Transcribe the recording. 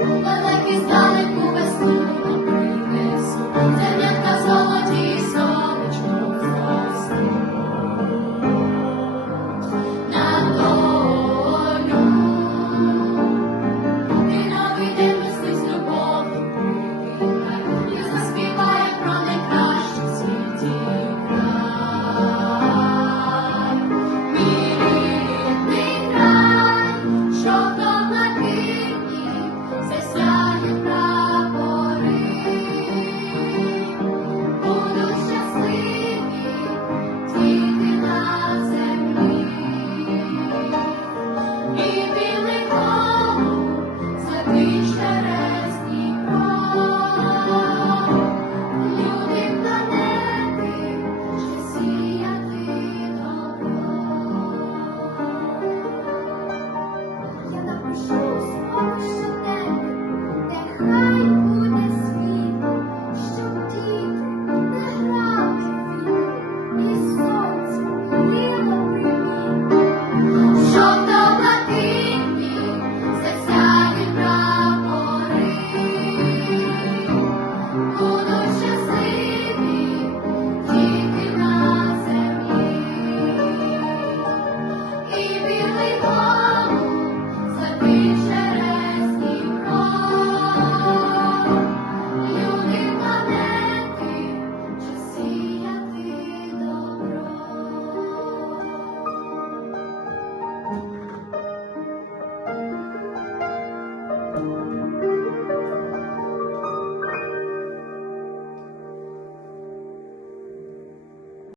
But like is not. Baby